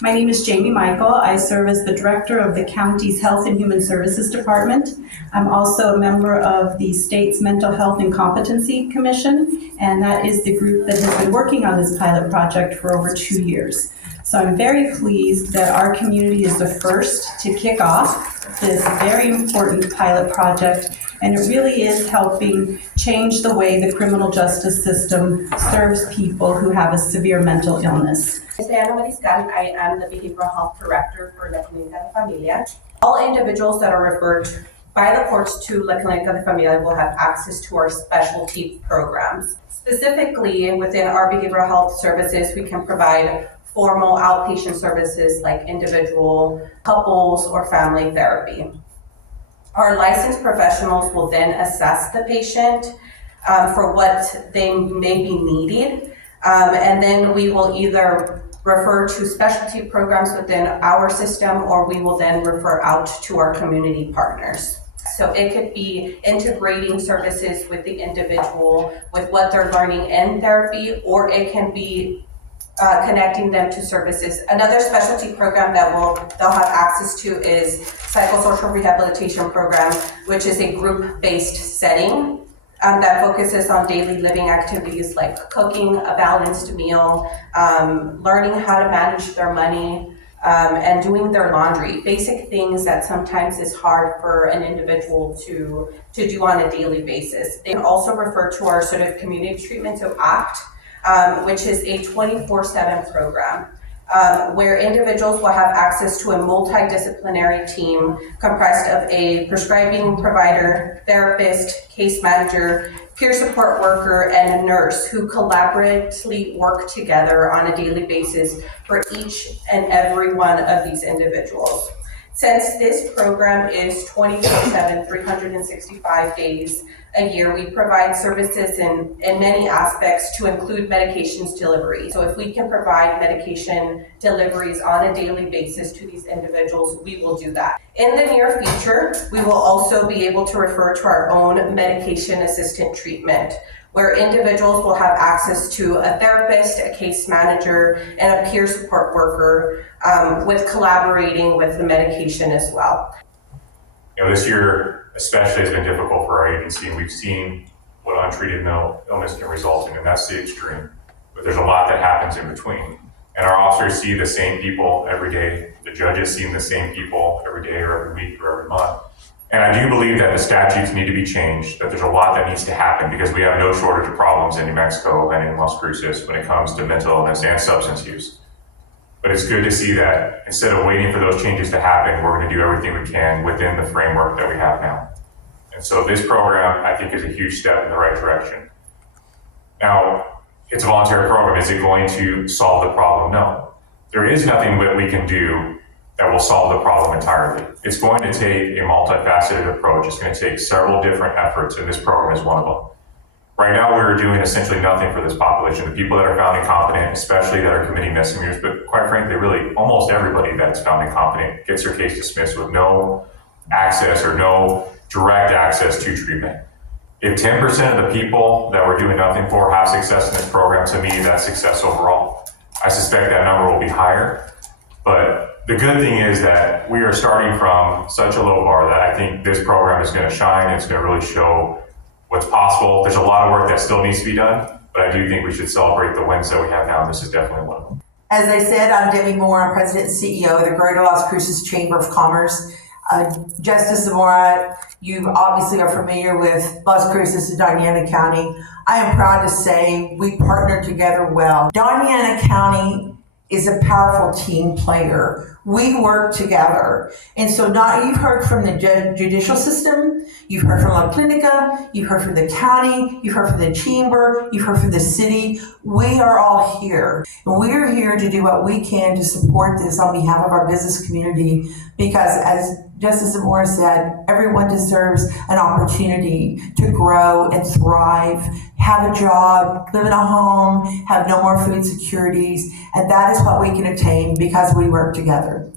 My name is Jamie Michael. I serve as the director of the county's Health and Human Services Department. I'm also a member of the state's Mental Health and Competency Commission, and that is the group that has been working on this pilot project for over 2 years. So I'm very pleased that our community is the first to kick off this very important pilot project, and it really is helping change the way the criminal justice system serves people who have a severe mental illness. I am the Behavioral Health Director for La Clínica de Familia. All individuals that are referred by the courts to La Clínica de Familia will have access to our specialty programs. Specifically, within our behavioral health services, we can provide formal outpatient services like individual, couples, or family therapy. Our licensed professionals will then assess the patient for what they may be needing, and then we will either refer to specialty programs within our system, or we will then refer out to our community partners. So it could be integrating services with the individual with what they're learning in therapy, or it can be connecting them to services. Another specialty program that they'll have access to is psychosocial rehabilitation program, which is a group-based setting that focuses on daily living activities like cooking a balanced meal, learning how to manage their money, and doing their laundry. Basic things that sometimes is hard for an individual to do on a daily basis. They can also refer to our sort of community treatment, so ACT, which is a 24/7 program where individuals will have access to a multidisciplinary team comprised of a prescribing provider, therapist, case manager, peer support worker, and a nurse who collaboratively work together on a daily basis for each and every one of these individuals. Since this program is 24/7, 365 days a year, we provide services in many aspects to include medications delivery. So if we can provide medication deliveries on a daily basis to these individuals, we will do that. In the near future, we will also be able to refer to our own medication assistant treatment, where individuals will have access to a therapist, a case manager, and a peer support worker with collaborating with the medication as well. This year especially has been difficult for our agency, and we've seen what untreated mental illness can result in, and that's the extreme. But there's a lot that happens in between. And our officers see the same people every day. The judges see the same people every day or every week or every month. And I do believe that the statutes need to be changed, that there's a lot that needs to happen because we have no shortage of problems in New Mexico and in Las Cruces when it comes to mental illness and substance use. But it's good to see that instead of waiting for those changes to happen, we're going to do everything we can within the framework that we have now. And so this program, I think, is a huge step in the right direction. Now, it's a voluntary program. Is it going to solve the problem? No. There is nothing that we can do that will solve the problem entirely. It's going to take a multifaceted approach. It's going to take several different efforts, and this program is one of them. Right now, we're doing essentially nothing for this population. The people that are found incompetent, especially that are committing misdemeanors, but quite frankly, really almost everybody that's found incompetent gets their case dismissed with no access or no direct access to treatment. If 10% of the people that we're doing nothing for have success in this program, to me, that's success overall. I suspect that number will be higher, but the good thing is that we are starting from such a low bar that I think this program is going to shine. It's going to really show what's possible. There's a lot of work that still needs to be done, but I do think we should celebrate the wins that we have now, and this is definitely one of them. As I said, I'm Debbie Moore. I'm President and CEO of the Greater Las Cruces Chamber of Commerce. Justice Zamora, you obviously are familiar with Las Cruces and Doña Ana County. I am proud to say we partner together well. Doña Ana County is a powerful team player. We work together. And so you've heard from the judicial system, you've heard from La Clínica, you've heard from the county, you've heard from the chamber, you've heard from the city. We are all here. And we are here to do what we can to support this on behalf of our business community, because as Justice Zamora said, everyone deserves an opportunity to grow and thrive, have a job, live in a home, have no more food securities, and that is what we can attain because we work together.